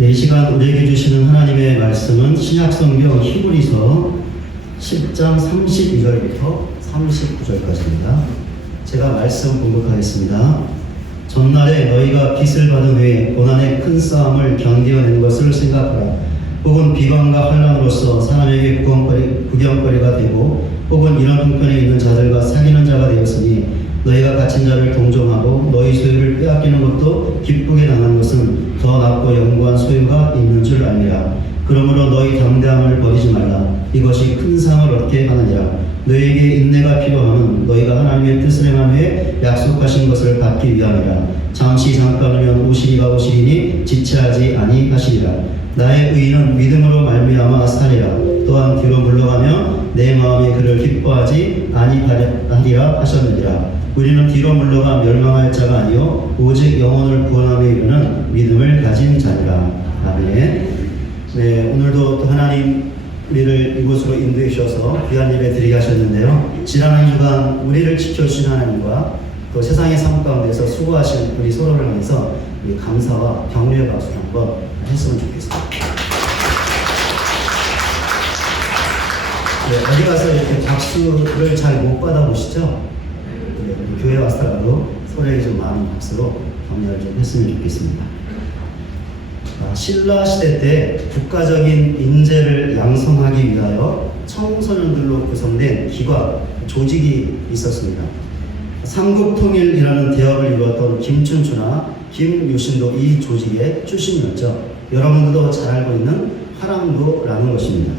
이 시간 우리에게 주시는 하나님의 말씀은 신약성경 히브리서 10장 32절부터 39절까지입니다. 제가 말씀 공독하겠습니다. 전날에 너희가 빚을 받은 후에 고난의 큰 싸움을 견디어낸 것을 생각하라. 혹은 비방과 환난으로서 사람에게 구경거리가 되고 혹은 이런 형편에 있는 자들과 사귀는 자가 되었으니 너희가 갇힌 자를 동정하고 너희 소유를 빼앗기는 것도 기쁘게 당하는 것은 더 낫고 영구한 소유가 있는 줄 알미라. 그러므로 너희 담대함을 버리지 말라. 이것이 큰 상을 얻게 하느니라. 너희에게 인내가 필요함은 너희가 하나님의 뜻을 행한 후에 약속하신 것을 받기 위함이라. 잠시 잠깐이면 오시리가 오시리니 지체하지 아니하시리라. 나의 의인은 믿음으로 말미암아 사리라. 또한 뒤로 물러가며 내 마음이 그를 기뻐하지 아니하리라 하셨느니라. 우리는 뒤로 물러가 멸망할 자가 아니요 오직 영혼을 구원함에 이르는 믿음을 가진 자니라. 아멘. 네, 오늘도 또 하나님 우리를 이곳으로 인도해 주셔서 귀한 예배 드리게 하셨는데요. 지난 한 주간 우리를 지켜주신 하나님과 또 세상의 삶 가운데서 수고하신 우리 서로를 향해서 우리 감사와 격려의 박수를 한번 했으면 좋겠습니다. 네, 어디 가서 이렇게 박수를 잘 못 받아보시죠? 네, 교회 왔다가도 서로에게 좀 많은 박수로 격려를 좀 했으면 좋겠습니다. 신라 시대 때 국가적인 인재를 양성하기 위하여 청소년들로 구성된 기관, 조직이 있었습니다. 삼국통일이라는 대업을 이루었던 김춘추나 김유신도 이 조직의 출신이었죠. 여러분들도 잘 알고 있는 화랑도라는 것입니다.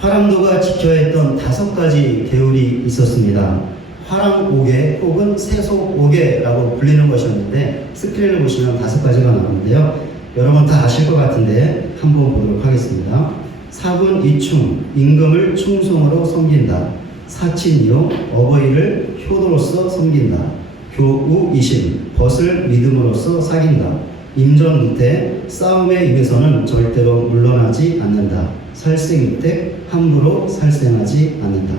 화랑도가 지켜야 했던 5가지 계율이 있었습니다. 화랑오계 혹은 세속오계라고 불리는 것이었는데 스크린을 보시면 5가지가 나오는데요. 여러분 다 아실 것 같은데 한번 보도록 하겠습니다. 사분 이충, 임금을 충성으로 섬긴다. 사친이요, 어버이를 효도로서 섬긴다. 교우 이심, 벗을 믿음으로써 사귄다. 임전무태, 싸움의 입에서는 절대로 물러나지 않는다. 살생유택, 함부로 살생하지 않는다.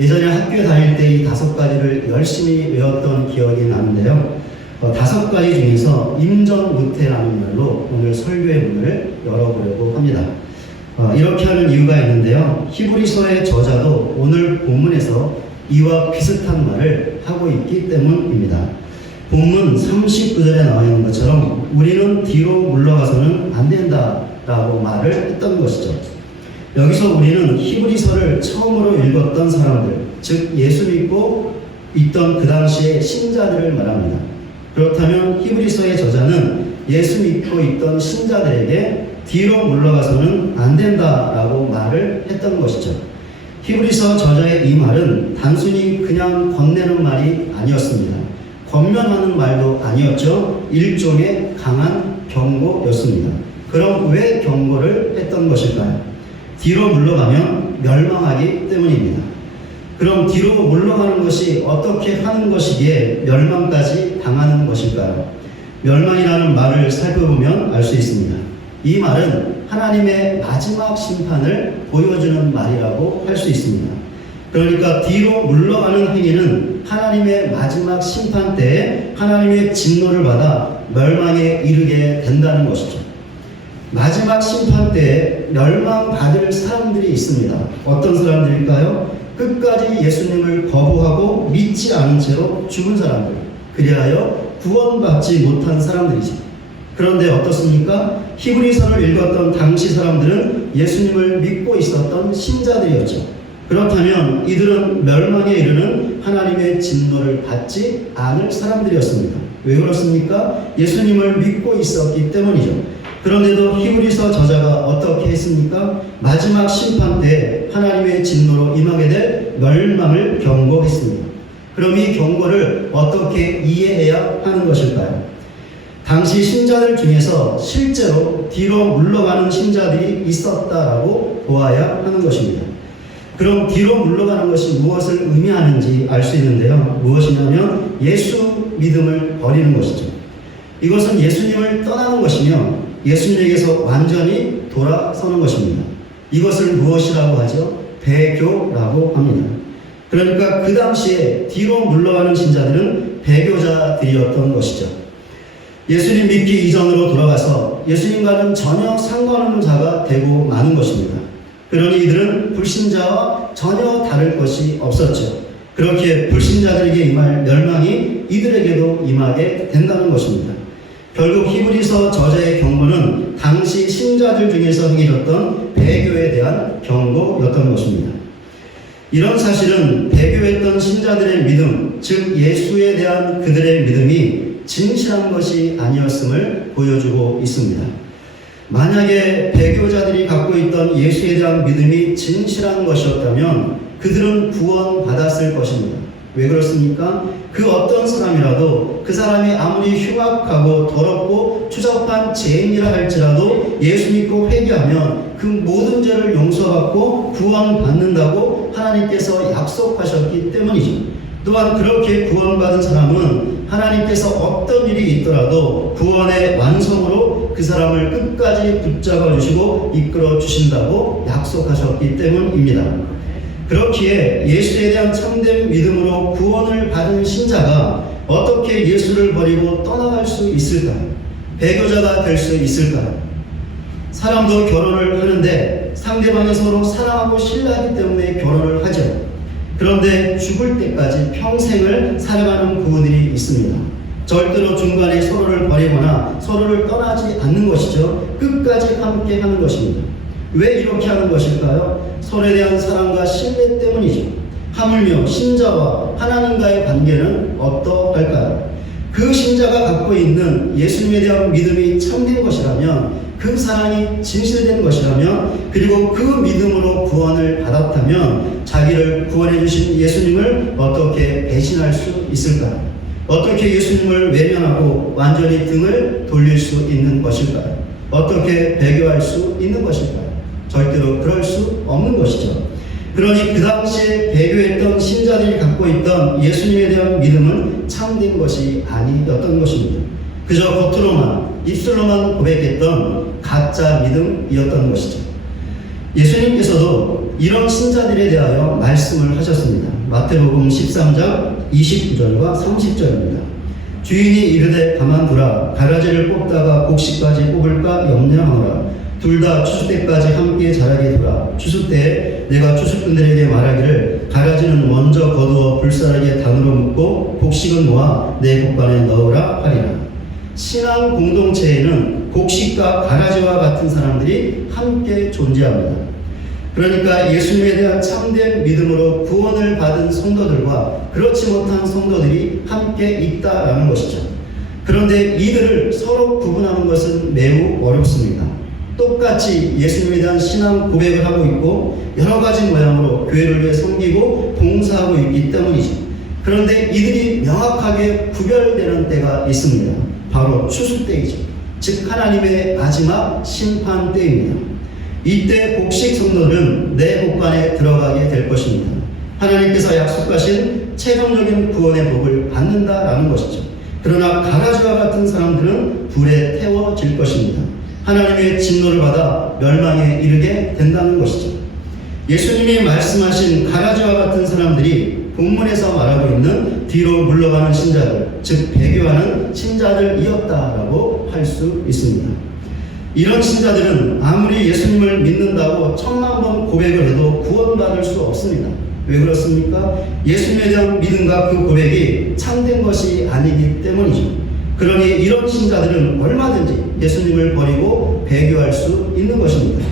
예전에 학교에 다닐 때 이 5가지를 열심히 외웠던 기억이 나는데요. 5가지 중에서 임전무태라는 말로 오늘 설교의 문을 열어보려고 합니다. 이렇게 하는 이유가 있는데요. 히브리서의 저자도 오늘 본문에서 이와 비슷한 말을 하고 있기 때문입니다. 본문 39절에 나와 있는 것처럼 우리는 뒤로 물러가서는 안 된다라고 말을 했던 것이죠. 여기서 우리는 히브리서를 처음으로 읽었던 사람들, 즉 예수 믿고 있던 그 당시의 신자들을 말합니다. 그렇다면 히브리서의 저자는 예수 믿고 있던 신자들에게 뒤로 물러가서는 안 된다라고 말을 했던 것이죠. 히브리서 저자의 이 말은 단순히 그냥 건네는 말이 아니었습니다. 권면하는 말도 아니었죠. 일종의 강한 경고였습니다. 그럼 왜 경고를 했던 것일까요? 뒤로 물러가면 멸망하기 때문입니다. 그럼 뒤로 물러가는 것이 어떻게 하는 것이기에 멸망까지 당하는 것일까요? 멸망이라는 말을 살펴보면 알 수 있습니다. 이 말은 하나님의 마지막 심판을 보여주는 말이라고 할 수 있습니다. 그러니까 뒤로 물러가는 행위는 하나님의 마지막 심판 때에 하나님의 진노를 받아 멸망에 이르게 된다는 것이죠. 마지막 심판 때에 멸망받을 사람들이 있습니다. 어떤 사람들일까요? 끝까지 예수님을 거부하고 믿지 않은 채로 죽은 사람들, 그리하여 구원받지 못한 사람들이죠. 그런데 어떻습니까? 히브리서를 읽었던 당시 사람들은 예수님을 믿고 있었던 신자들이었죠. 그렇다면 이들은 멸망에 이르는 하나님의 진노를 받지 않을 사람들이었습니다. 왜 그렇습니까? 예수님을 믿고 있었기 때문이죠. 그런데도 히브리서 저자가 어떻게 했습니까? 마지막 심판 때 하나님의 진노로 임하게 될 멸망을 경고했습니다. 그럼 이 경고를 어떻게 이해해야 하는 것일까요? 당시 신자들 중에서 실제로 뒤로 물러가는 신자들이 있었다라고 보아야 하는 것입니다. 그럼 뒤로 물러가는 것이 무엇을 의미하는지 알 수 있는데요. 무엇이냐면 예수 믿음을 버리는 것이죠. 이것은 예수님을 떠나는 것이며 예수님에게서 완전히 돌아서는 것입니다. 이것을 무엇이라고 하죠? 배교라고 합니다. 그러니까 그 당시에 뒤로 물러가는 신자들은 배교자들이었던 것이죠. 예수님 믿기 이전으로 돌아가서 예수님과는 전혀 상관없는 자가 되고 마는 것입니다. 그러니 이들은 불신자와 전혀 다를 것이 없었죠. 그렇게 불신자들에게 임할 멸망이 이들에게도 임하게 된다는 것입니다. 결국 히브리서 저자의 경고는 당시 신자들 중에서 행해졌던 배교에 대한 경고였던 것입니다. 이런 사실은 배교했던 신자들의 믿음, 즉 예수에 대한 그들의 믿음이 진실한 것이 아니었음을 보여주고 있습니다. 만약에 배교자들이 갖고 있던 예수에 대한 믿음이 진실한 것이었다면 그들은 구원받았을 것입니다. 왜 그렇습니까? 그 어떤 사람이라도 그 사람이 아무리 흉악하고 더럽고 추잡한 죄인이라 할지라도 예수 믿고 회개하면 그 모든 죄를 용서받고 구원받는다고 하나님께서 약속하셨기 때문이죠. 또한 그렇게 구원받은 사람은 하나님께서 어떤 일이 있더라도 구원의 완성으로 그 사람을 끝까지 붙잡아 주시고 이끌어 주신다고 약속하셨기 때문입니다. 그렇기에 예수에 대한 참된 믿음으로 구원을 받은 신자가 어떻게 예수를 버리고 떠나갈 수 있을까요? 배교자가 될 수 있을까요? 사람도 결혼을 하는데 상대방이 서로 사랑하고 신뢰하기 때문에 결혼을 하죠. 그런데 죽을 때까지 평생을 살아가는 부부들이 있습니다. 절대로 중간에 서로를 버리거나 서로를 떠나지 않는 것이죠. 끝까지 함께 하는 것입니다. 왜 이렇게 하는 것일까요? 서로에 대한 사랑과 신뢰 때문이죠. 하물며 신자와 하나님과의 관계는 어떠할까요? 그 신자가 갖고 있는 예수님에 대한 믿음이 참된 것이라면, 그 사랑이 진실된 것이라면, 그리고 그 믿음으로 구원을 받았다면 자기를 구원해 주신 예수님을 어떻게 배신할 수 있을까요? 어떻게 예수님을 외면하고 완전히 등을 돌릴 수 있는 것일까요? 어떻게 배교할 수 있는 것일까요? 절대로 그럴 수 없는 것이죠. 그러니 그 당시에 배교했던 신자들이 갖고 있던 예수님에 대한 믿음은 참된 것이 아니었던 것입니다. 그저 겉으로만, 입술로만 고백했던 가짜 믿음이었던 것이죠. 예수님께서도 이런 신자들에 대하여 말씀을 하셨습니다. 마태복음 13장 29절과 30절입니다. 주인이 이르되 가만두라. 가라지를 뽑다가 곡식까지 뽑을까 염려하노라. 둘 다 추수 때까지 함께 자라게 두라. 추수 때에 내가 추수꾼들에게 말하기를 가라지는 먼저 거두어 불사르게 단으로 묶고 곡식은 모아 내 곡간에 넣으라 하리라. 신앙 공동체에는 곡식과 가라지와 같은 사람들이 함께 존재합니다. 그러니까 예수님에 대한 참된 믿음으로 구원을 받은 성도들과 그렇지 못한 성도들이 함께 있다라는 것이죠. 그런데 이들을 서로 구분하는 것은 매우 어렵습니다. 똑같이 예수님에 대한 신앙 고백을 하고 있고 여러 가지 모양으로 교회를 위해 섬기고 봉사하고 있기 때문이죠. 그런데 이들이 명확하게 구별되는 때가 있습니다. 바로 추수 때이죠. 즉 하나님의 마지막 심판 때입니다. 이때 곡식 성도들은 내 곡간에 들어가게 될 것입니다. 하나님께서 약속하신 최종적인 구원의 복을 받는다라는 것이죠. 그러나 가라지와 같은 사람들은 불에 태워질 것입니다. 하나님의 진노를 받아 멸망에 이르게 된다는 것이죠. 예수님이 말씀하신 가라지와 같은 사람들이 본문에서 말하고 있는 뒤로 물러가는 신자들, 즉 배교하는 신자들이었다라고 할 수 있습니다. 이런 신자들은 아무리 예수님을 믿는다고 10,000번 고백을 해도 구원받을 수 없습니다. 왜 그렇습니까? 예수님에 대한 믿음과 그 고백이 참된 것이 아니기 때문이죠. 그러니 이런 신자들은 얼마든지 예수님을 버리고 배교할 수 있는 것입니다.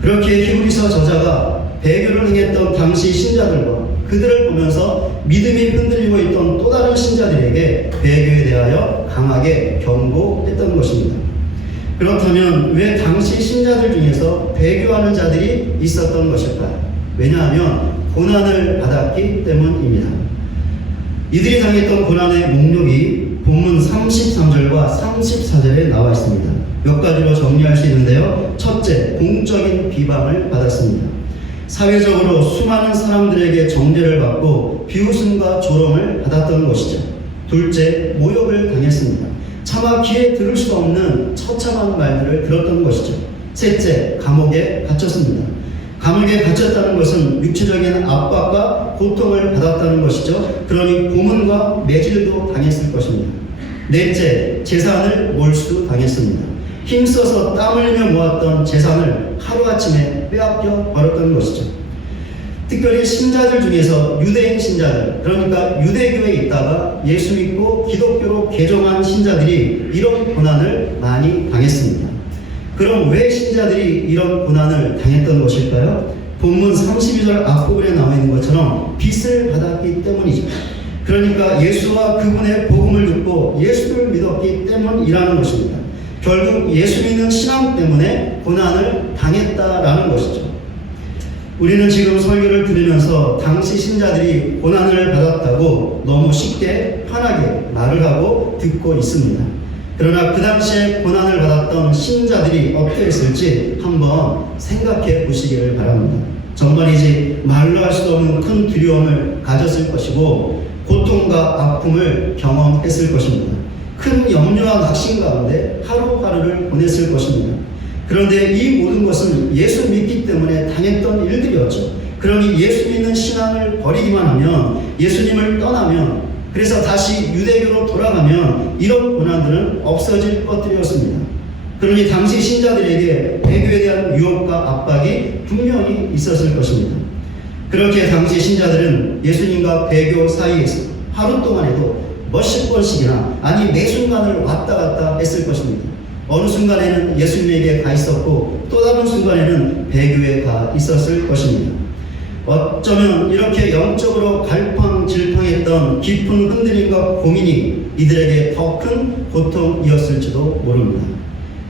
그렇게 히브리서 저자가 배교를 행했던 당시 신자들과 그들을 보면서 믿음이 흔들리고 있던 또 다른 신자들에게 배교에 대하여 강하게 경고했던 것입니다. 그렇다면 왜 당시 신자들 중에서 배교하는 자들이 있었던 것일까요? 왜냐하면 고난을 받았기 때문입니다. 이들이 당했던 고난의 목록이 본문 33절과 34절에 나와 있습니다. 몇 가지로 정리할 수 있는데요. 첫째, 공적인 비방을 받았습니다. 사회적으로 수많은 사람들에게 정죄를 받고 비웃음과 조롱을 받았던 것이죠. 둘째, 모욕을 당했습니다. 차마 귀에 들을 수 없는 처참한 말들을 들었던 것이죠. 셋째, 감옥에 갇혔습니다. 감옥에 갇혔다는 것은 육체적인 압박과 고통을 받았다는 것이죠. 그러니 고문과 매질도 당했을 것입니다. 넷째, 재산을 몰수 당했습니다. 힘써서 땀 흘리며 모았던 재산을 하루아침에 빼앗겨 버렸던 것이죠. 특별히 신자들 중에서 유대인 신자들, 그러니까 유대교에 있다가 예수 믿고 기독교로 개종한 신자들이 이런 고난을 많이 당했습니다. 그럼 왜 신자들이 이런 고난을 당했던 것일까요? 본문 32절 앞부분에 나와 있는 것처럼 빚을 받았기 때문이죠. 그러니까 예수와 그분의 복음을 듣고 예수를 믿었기 때문이라는 것입니다. 결국 예수 믿는 신앙 때문에 고난을 당했다라는 것이죠. 우리는 지금 설교를 들으면서 당시 신자들이 고난을 받았다고 너무 쉽게 편하게 말을 하고 듣고 있습니다. 그러나 그 당시에 고난을 받았던 신자들이 어떠했을지 한번 생각해 보시기를 바랍니다. 정말이지 말로 할 수 없는 큰 두려움을 가졌을 것이고 고통과 아픔을 경험했을 것입니다. 큰 염려와 낙심 가운데 하루하루를 보냈을 것입니다. 그런데 이 모든 것은 예수 믿기 때문에 당했던 일들이었죠. 그러니 예수 믿는 신앙을 버리기만 하면, 예수님을 떠나면, 그래서 다시 유대교로 돌아가면 이런 고난들은 없어질 것들이었습니다. 그러니 당시 신자들에게 배교에 대한 유혹과 압박이 분명히 있었을 것입니다. 그렇게 당시 신자들은 예수님과 배교 사이에서 하루 동안에도 몇십 번씩이나, 아니 매 순간을 왔다 갔다 했을 것입니다. 어느 순간에는 예수님에게 가 있었고 또 다른 순간에는 배교에 가 있었을 것입니다. 어쩌면 이렇게 영적으로 갈팡질팡했던 깊은 흔들림과 고민이 이들에게 더 큰 고통이었을지도 모릅니다.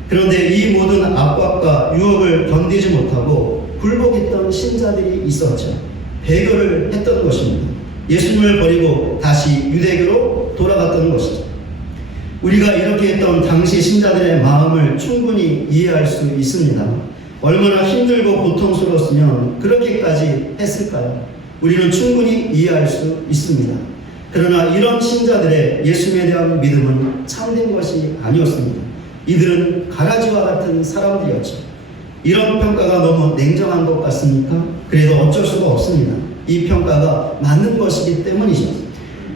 그런데 이 모든 압박과 유혹을 견디지 못하고 굴복했던 신자들이 있었죠. 배교를 했던 것입니다. 예수님을 버리고 다시 유대교로 돌아갔던 것이죠. 우리가 이렇게 했던 당시 신자들의 마음을 충분히 이해할 수 있습니다. 얼마나 힘들고 고통스러웠으면 그렇게까지 했을까요? 우리는 충분히 이해할 수 있습니다. 그러나 이런 신자들의 예수님에 대한 믿음은 참된 것이 아니었습니다. 이들은 가라지와 같은 사람들이었죠. 이런 평가가 너무 냉정한 것 같습니까? 그래도 어쩔 수가 없습니다. 이 평가가 맞는 것이기 때문이죠.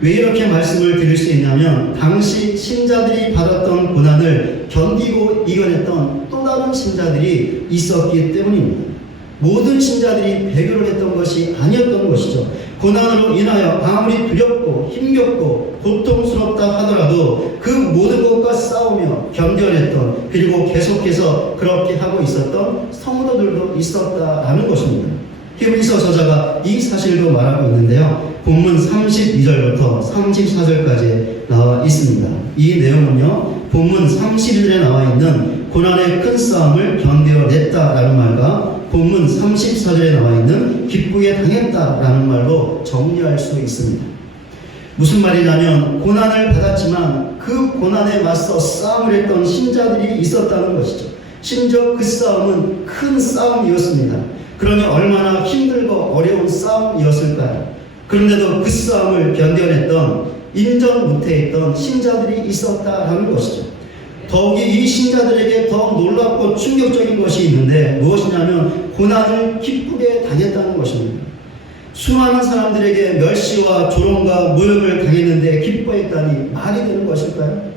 왜 이렇게 말씀을 드릴 수 있냐면 당시 신자들이 받았던 고난을 견디고 이겨냈던 또 다른 신자들이 있었기 때문입니다. 모든 신자들이 배교를 했던 것이 아니었던 것이죠. 고난으로 인하여 아무리 두렵고 힘겹고 고통스럽다 하더라도 그 모든 것과 싸우며 견뎌냈던, 그리고 계속해서 그렇게 하고 있었던 성도들도 있었다라는 것입니다. 히브리서 저자가 이 사실도 말하고 있는데요. 본문 32절부터 34절까지 나와 있습니다. 이 내용은요, 본문 31절에 나와 있는 고난의 큰 싸움을 견뎌냈다라는 말과 본문 34절에 나와 있는 기쁘게 당했다라는 말로 정리할 수 있습니다. 무슨 말이냐면 고난을 받았지만 그 고난에 맞서 싸움을 했던 신자들이 있었다는 것이죠. 심지어 그 싸움은 큰 싸움이었습니다. 그러니 얼마나 힘들고 어려운 싸움이었을까요? 그런데도 그 싸움을 견뎌냈던, 인정 못해있던 신자들이 있었다라는 것이죠. 더욱이 이 신자들에게 더 놀랍고 충격적인 것이 있는데 무엇이냐면 고난을 기쁘게 당했다는 것입니다. 수많은 사람들에게 멸시와 조롱과 모욕을 당했는데 기뻐했다니 말이 되는 것일까요?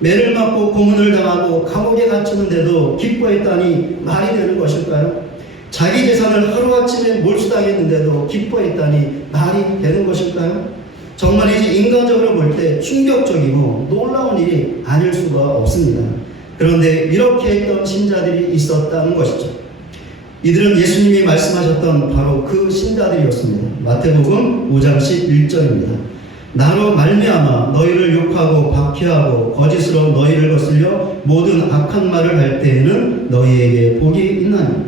매를 맞고 고문을 당하고 감옥에 갇혔는데도 기뻐했다니 말이 되는 것일까요? 자기 재산을 하루아침에 몰수당했는데도 기뻐했다니 말이 되는 것일까요? 정말이지 인간적으로 볼 때 충격적이고 놀라운 일이 아닐 수가 없습니다. 그런데 이렇게 했던 신자들이 있었다는 것이죠. 이들은 예수님이 말씀하셨던 바로 그 신자들이었습니다. 마태복음 5장 11절입니다. 나로 말미암아 너희를 욕하고 박해하고 거짓으로 너희를 거슬려 모든 악한 말을 할 때에는 너희에게 복이 있나니.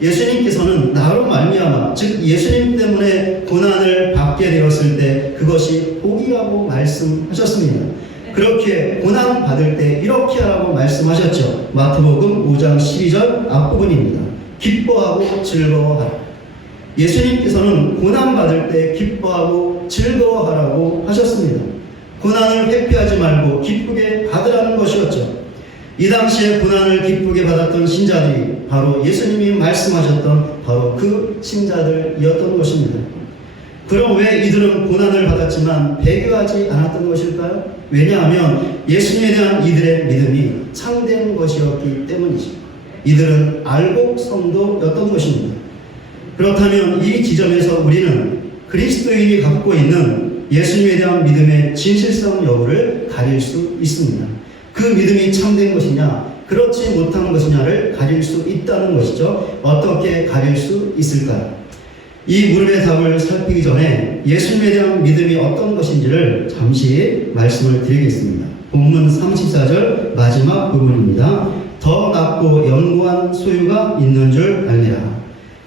예수님께서는 나로 말미암아, 즉 예수님 때문에 고난을 받게 되었을 때 그것이 복이라고 말씀하셨습니다. 그렇게 고난 받을 때 이렇게 하라고 말씀하셨죠. 마태복음 5장 12절 앞부분입니다. 기뻐하고 즐거워하라. 예수님께서는 고난 받을 때 기뻐하고 즐거워하라고 하셨습니다. 고난을 회피하지 말고 기쁘게 받으라는 것이었죠. 이 당시에 고난을 기쁘게 받았던 신자들이 바로 예수님이 말씀하셨던 바로 그 신자들이었던 것입니다. 그럼 왜 이들은 고난을 받았지만 배교하지 않았던 것일까요? 왜냐하면 예수님에 대한 이들의 믿음이 참된 것이었기 때문이죠. 이들은 알곡 성도였던 것입니다. 그렇다면 이 지점에서 우리는 그리스도인이 갖고 있는 예수님에 대한 믿음의 진실성 여부를 가릴 수 있습니다. 그 믿음이 참된 것이냐, 그렇지 못한 것이냐를 가릴 수 있다는 것이죠. 어떻게 가릴 수 있을까요? 이 물음의 답을 살피기 전에 예수님에 대한 믿음이 어떤 것인지를 잠시 말씀을 드리겠습니다. 본문 34절 마지막 부분입니다. 더 낫고 영구한 소유가 있는 줄 알리라.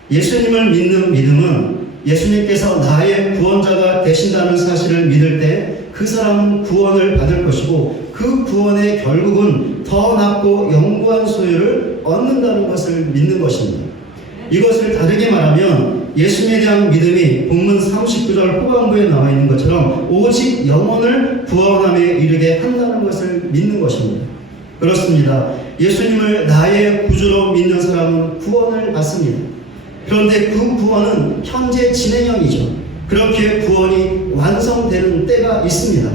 예수님을 믿는 믿음은 예수님께서 나의 구원자가 되신다는 사실을 믿을 때 그 사람은 구원을 받을 것이고 그 구원의 결국은 더 낫고 영구한 소유를 얻는다는 것을 믿는 것입니다. 이것을 다르게 말하면 예수님에 대한 믿음이 본문 39절 후반부에 나와 있는 것처럼 오직 영혼을 구원함에 이르게 한다는 것을 믿는 것입니다. 그렇습니다. 예수님을 나의 구주로 믿는 사람은 구원을 받습니다. 그런데 그 구원은 현재 진행형이죠. 그렇게 구원이 완성되는 때가 있습니다.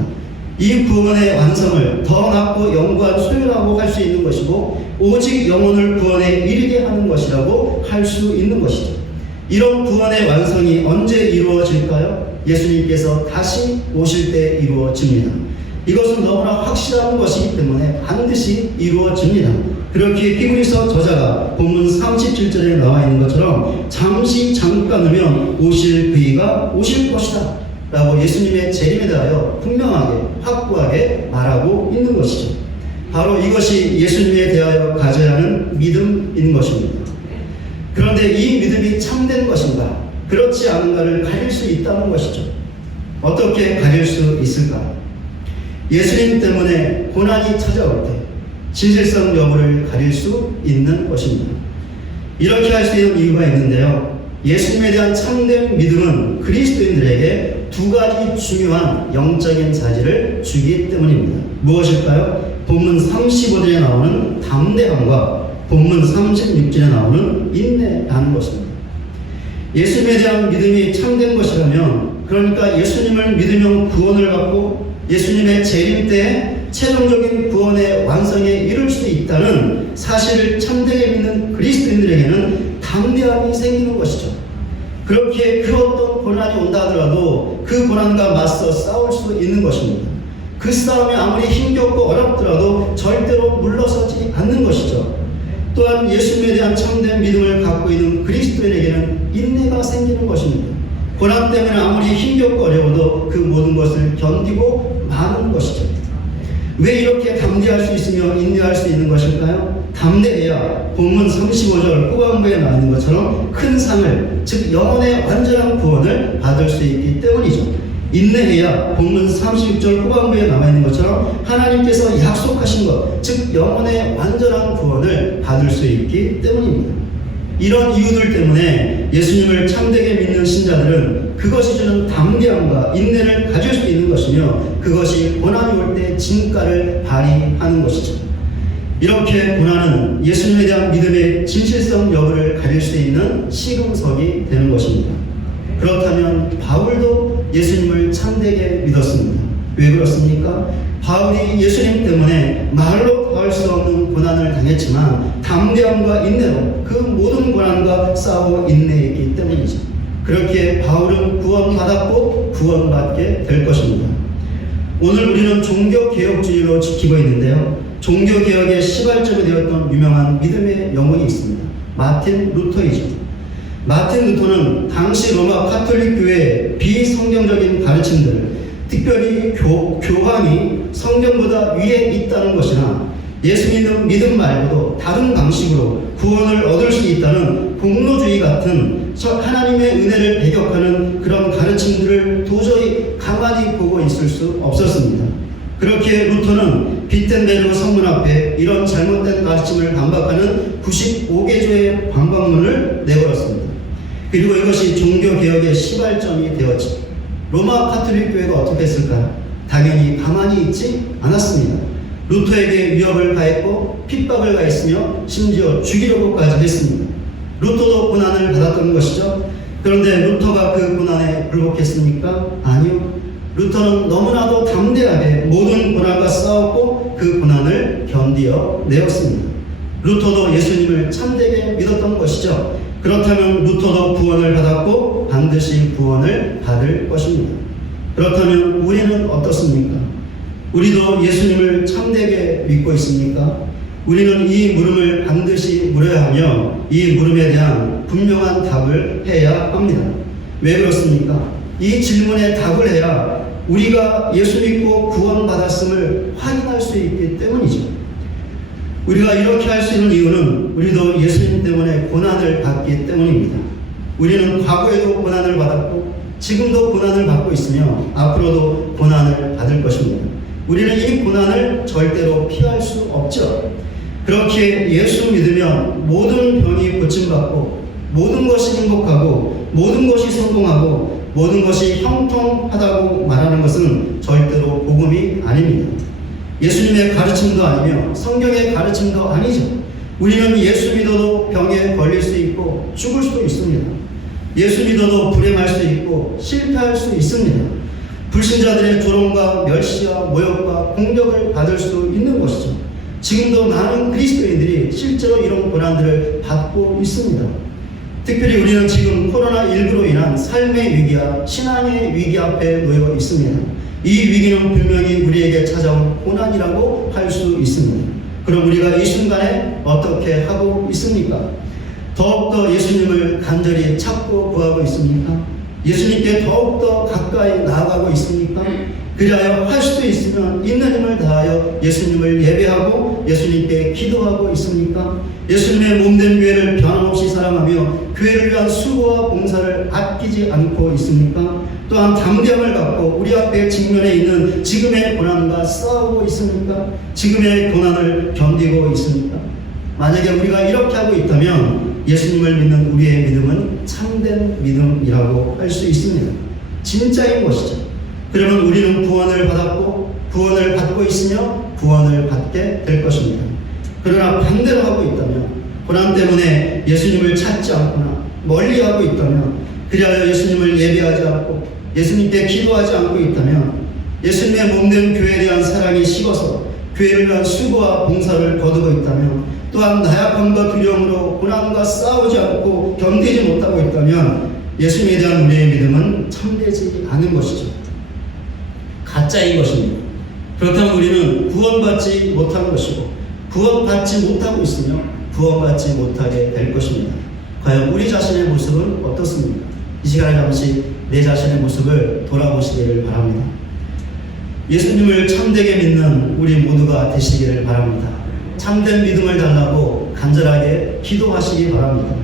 이 구원의 완성을 더 낫고 영구한 소유라고 할 수 있는 것이고 오직 영혼을 구원에 이르게 하는 것이라고 할 수 있는 것이죠. 이런 구원의 완성이 언제 이루어질까요? 예수님께서 다시 오실 때 이루어집니다. 이것은 너무나 확실한 것이기 때문에 반드시 이루어집니다. 그렇게 히브리서 저자가 본문 37절에 나와 있는 것처럼 잠깐 후면 오실 그이가 오실 것이다 라고 예수님의 재림에 대하여 분명하게 확고하게 말하고 있는 것이죠. 바로 이것이 예수님에 대하여 가져야 하는 믿음인 것입니다. 그런데 이 믿음이 참된 것인가 그렇지 않은가를 가릴 수 있다는 것이죠. 어떻게 가릴 수 있을까? 예수님 때문에 고난이 찾아올 때 진실성 여부를 가릴 수 있는 것입니다. 이렇게 할 수 있는 이유가 있는데요. 예수님에 대한 참된 믿음은 그리스도인들에게 두 가지 중요한 영적인 자질을 주기 때문입니다. 무엇일까요? 본문 35절에 나오는 담대함과 본문 36절에 나오는 인내라는 것입니다. 예수님에 대한 믿음이 참된 것이라면, 그러니까 예수님을 믿으면 구원을 받고 예수님의 재림 때에 최종적인 구원의 완성에 이룰 수 있다는 사실을 참되게 믿는 그리스도인들에게는 담대함이 생기는 것이죠. 그렇게 그 어떤 고난이 온다 하더라도 그 고난과 맞서 싸울 수 있는 것입니다. 그 싸움이 아무리 힘겹고 어렵더라도 절대로 물러서지 않는 것이죠. 또한 예수님에 대한 참된 믿음을 갖고 있는 그리스도인에게는 인내가 생기는 것입니다. 고난 때문에 아무리 힘겹고 어려워도 그 모든 것을 견디고 마는 것이죠. 왜 이렇게 담대할 수 있으며 인내할 수 있는 것일까요? 담대해야 본문 35절 후반부에 나와 있는 것처럼 큰 상을, 즉 영혼의 완전한 구원을 받을 수 있기 때문이죠. 인내해야 본문 36절 후반부에 나와 있는 것처럼 하나님께서 약속하신 것, 즉 영혼의 완전한 구원을 받을 수 있기 때문입니다. 이런 이유들 때문에 예수님을 참되게 믿는 신자들은 그것이 주는 담대함과 인내를 가질 수 있는 것이며, 그것이 고난이 올 때 진가를 발휘하는 것이죠. 이렇게 고난은 예수님에 대한 믿음의 진실성 여부를 가릴 수 있는 시금석이 되는 것입니다. 그렇다면 바울도 예수님을 참되게 믿었습니다. 왜 그렇습니까? 바울이 예수님 때문에 말로 더할 수 없는 고난을 당했지만 담대함과 인내로 그 모든 고난과 싸워 인내했기 때문이죠. 그렇게 바울은 구원받았고 구원받게 될 것입니다. 오늘 우리는 종교개혁주의로 지키고 있는데요. 종교개혁의 시발점이 되었던 유명한 믿음의 영혼이 있습니다. 마틴 루터이죠. 마틴 루터는 당시 로마 카톨릭 교회의 비성경적인 가르침들을, 특별히 교황이 성경보다 위에 있다는 것이나 예수 믿는 믿음 말고도 다른 방식으로 구원을 얻을 수 있다는 공로주의 같은 하나님의 은혜를 배격하는 그런 가르침들을 도저히 가만히 보고 있을 수 없었습니다. 그렇게 루터는 비텐베르그 성문 앞에 이런 잘못된 가르침을 반박하는 95개조의 반박문을 내걸었습니다. 그리고 이것이 종교개혁의 시발점이 되었죠. 로마 카톨릭 교회가 어떻게 했을까요? 당연히 가만히 있지 않았습니다. 루터에게 위협을 가했고 핍박을 가했으며 심지어 죽이려고까지 했습니다. 루터도 고난을 받았던 것이죠. 그런데 루터가 그 고난에 굴복했습니까? 아니요. 루터는 너무나도 담대하게 모든 고난과 싸웠고 그 고난을 견디어 내었습니다. 루터도 예수님을 참되게 믿었던 것이죠. 그렇다면 루터도 구원을 받았고 반드시 구원을 받을 것입니다. 그렇다면 우리는 어떻습니까? 우리도 예수님을 참되게 믿고 있습니까? 우리는 이 물음을 반드시 물어야 하며 이 물음에 대한 분명한 답을 해야 합니다. 왜 그렇습니까? 이 질문에 답을 해야 우리가 예수 믿고 구원받았음을 확인할 수 있기 때문이죠. 우리가 이렇게 할 수 있는 이유는 우리도 예수님 때문에 고난을 받기 때문입니다. 우리는 과거에도 고난을 받았고 지금도 고난을 받고 있으며 앞으로도 고난을 받을 것입니다. 우리는 이 고난을 절대로 피할 수 없죠. 그렇게 예수 믿으면 모든 병이 고침받고 모든 것이 행복하고 모든 것이 성공하고 모든 것이 형통하다고 말하는 것은 절대로 복음이 아닙니다. 예수님의 가르침도 아니며 성경의 가르침도 아니죠. 우리는 예수 믿어도 병에 걸릴 수 있고 죽을 수도 있습니다. 예수 믿어도 불행할 수 있고 실패할 수 있습니다. 불신자들의 조롱과 멸시와 모욕과 공격을 받을 수 있는 것이죠. 지금도 많은 그리스도인들이 실제로 이런 고난들을 받고 있습니다. 특별히 우리는 지금 코로나19로 인한 삶의 위기와 신앙의 위기 앞에 놓여 있습니다. 이 위기는 분명히 우리에게 찾아온 고난이라고 할 수 있습니다. 그럼 우리가 이 순간에 어떻게 하고 있습니까? 더욱더 예수님을 간절히 찾고 구하고 있습니까? 예수님께 더욱더 가까이 나아가고 있습니까? 그리하여 할 수도 있으면 있는 힘을 다하여 예수님을 예배하고 예수님께 기도하고 있습니까? 예수님의 몸된 교회를 변함없이 사랑하며 교회를 위한 수고와 봉사를 아끼지 않고 있습니까? 또한 담대함을 갖고 우리 앞에 직면해 있는 지금의 고난과 싸우고 있습니까? 지금의 고난을 견디고 있습니까? 만약에 우리가 이렇게 하고 있다면 예수님을 믿는 우리의 믿음은 참된 믿음이라고 할 수 있습니다. 진짜인 것이죠. 그러면 우리는 구원을 받았고 구원을 받고 있으며 구원을 받게 될 것입니다. 그러나 반대로 하고 있다면, 고난 때문에 예수님을 찾지 않거나 멀리하고 있다면, 그리하여 예수님을 예배하지 않고 예수님께 기도하지 않고 있다면, 예수님의 몸된 교회에 대한 사랑이 식어서 교회를 위한 수고와 봉사를 거두고 있다면, 또한 나약함과 두려움으로 고난과 싸우지 않고 견디지 못하고 있다면 예수님에 대한 우리의 믿음은 참되지 않은 것이죠. 가짜인 것입니다. 그렇다면 우리는 구원받지 못한 것이고 구원받지 못하고 있으며 구원받지 못하게 될 것입니다. 과연 우리 자신의 모습은 어떻습니까? 이 시간에 잠시 내 자신의 모습을 돌아보시기를 바랍니다. 예수님을 참되게 믿는 우리 모두가 되시기를 바랍니다. 참된 믿음을 달라고 간절하게 기도하시기 바랍니다.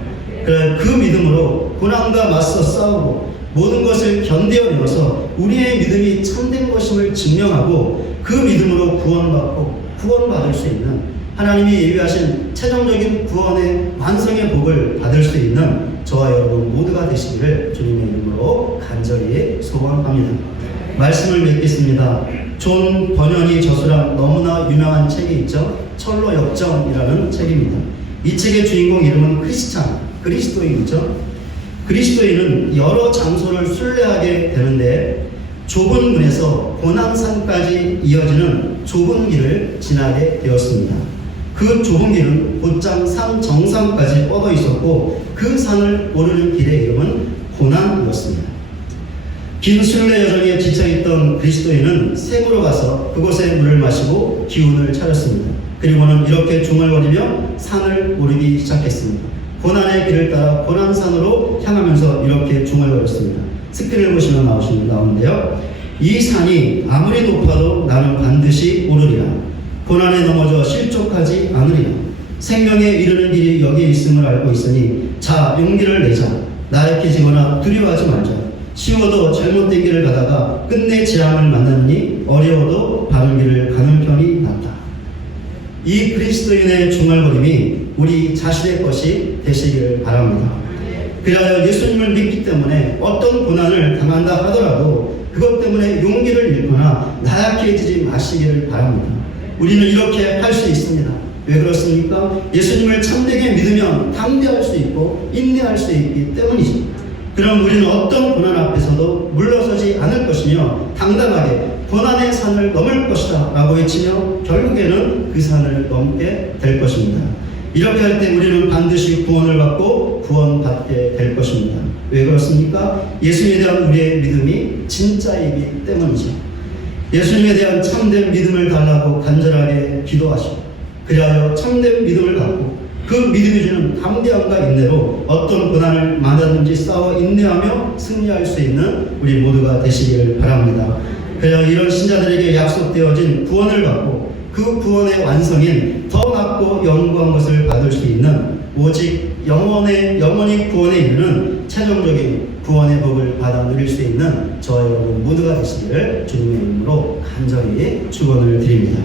그 믿음으로 고난과 맞서 싸우고 모든 것을 견뎌내어서 우리의 믿음이 참된 것임을 증명하고 그 믿음으로 구원받고 구원받을 수 있는, 하나님이 예비하신 최종적인 구원의 완성의 복을 받을 수 있는 저와 여러분 모두가 되시기를 주님의 이름으로 간절히 소원합니다. 말씀을 맺겠습니다. 존 버년이 저술한 너무나 유명한 책이 있죠. 철로 역정이라는 책입니다. 이 책의 주인공 이름은 크리스찬, 그리스도인이죠. 그리스도인은 여러 장소를 순례하게 되는데 좁은 문에서 고난산까지 이어지는 좁은 길을 지나게 되었습니다. 그 좁은 길은 곧장 산 정상까지 뻗어 있었고 그 산을 오르는 길의 이름은 고난이었습니다. 긴 순례 여정에 지쳐있던 그리스도인은 샘으로 가서 그곳에 물을 마시고 기운을 차렸습니다. 그리고는 이렇게 중얼거리며 산을 오르기 시작했습니다. 고난의 길을 따라 고난산으로 향하면서 이렇게 중얼거렸습니다. 스크린을 보시면 나오는데요. 이 산이 아무리 높아도 나는 반드시 오르리라. 고난에 넘어져 실족하지 않으리라. 생명에 이르는 길이 여기에 있음을 알고 있으니 자, 용기를 내자. 나약해지거나 두려워하지 말자. 쉬워도 잘못된 길을 가다가 끝내 재앙을 만나느니 어려워도 바른 길을 가는 편이 낫다. 이 그리스도인의 중얼거림이 우리 자신의 것이 되시기를 바랍니다. 그리하여 예수님을 믿기 때문에 어떤 고난을 당한다 하더라도 그것 때문에 용기를 잃거나 나약해지지 마시기를 바랍니다. 우리는 이렇게 할 수 있습니다. 왜 그렇습니까? 예수님을 참되게 믿으면 담대할 수 있고 인내할 수 있기 때문이죠. 그럼 우리는 어떤 고난 앞에서도 물러서지 않을 것이며 당당하게 고난의 산을 넘을 것이다 라고 외치며 결국에는 그 산을 넘게 될 것입니다. 이렇게 할 때 우리는 반드시 구원을 받고 구원받게 될 것입니다. 왜 그렇습니까? 예수님에 대한 우리의 믿음이 진짜이기 때문이죠. 예수님에 대한 참된 믿음을 달라고 간절하게 기도하시고 그리하여 참된 믿음을 갖고 그 믿음이 주는 담대함과 인내로 어떤 고난을 만나든지 싸워 인내하며 승리할 수 있는 우리 모두가 되시기를 바랍니다. 그리하여 이런 신자들에게 약속되어진 구원을 받고 그 구원의 완성인 더 낫고 영구한 것을 받을 수 있는 오직 영원히 구원에 이르는 최종적인 구원의 복을 받아 누릴 수 있는 저와 여러분 모두가 되시기를 주님의 이름으로 간절히 축원을 드립니다.